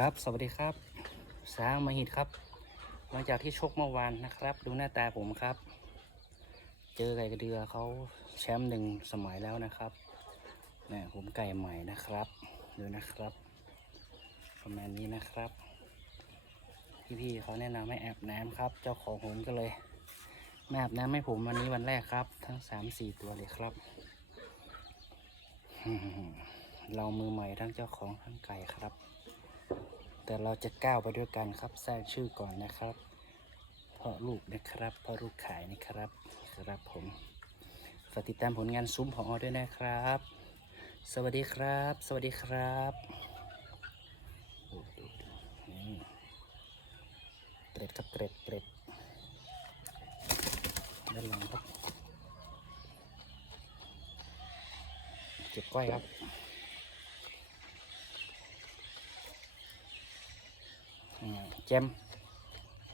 ครับสวัสดีครับสร้างมหิตครับหลังจากที่ชกเมื่อวานนะครับดูหน้าตาผมครับเจอไก่กระเดือเขาแชมป์1 สมัยแล้วนะครับเนี่ยผมไก่ใหม่นะครับดูนะครับประมาณนี้นะครับพี่ๆเขาแนะนำให้อาบน้ำครับเจ้าของผมก็เลยมาอาบน้ำให้ผมวันนี้วันแรกครับทั้ง3-4 ตัวเลยครับเรามือใหม่ทั้งเจ้าของทั้งไก่ครับแต่เราจะก้าวไปด้วยกันครับสร้างชื่อก่อนนะครับพ่อลูกนะครับพ่อลูกขายนะครับครับผมฝากติดตามผลงานซุ้มของอด้วยนะครับสวัสดีครับสวัสดีครับนี่เตร็ดครับเตร็ดเตร็ดด้านหลังครับเก็บก้อยครับแจม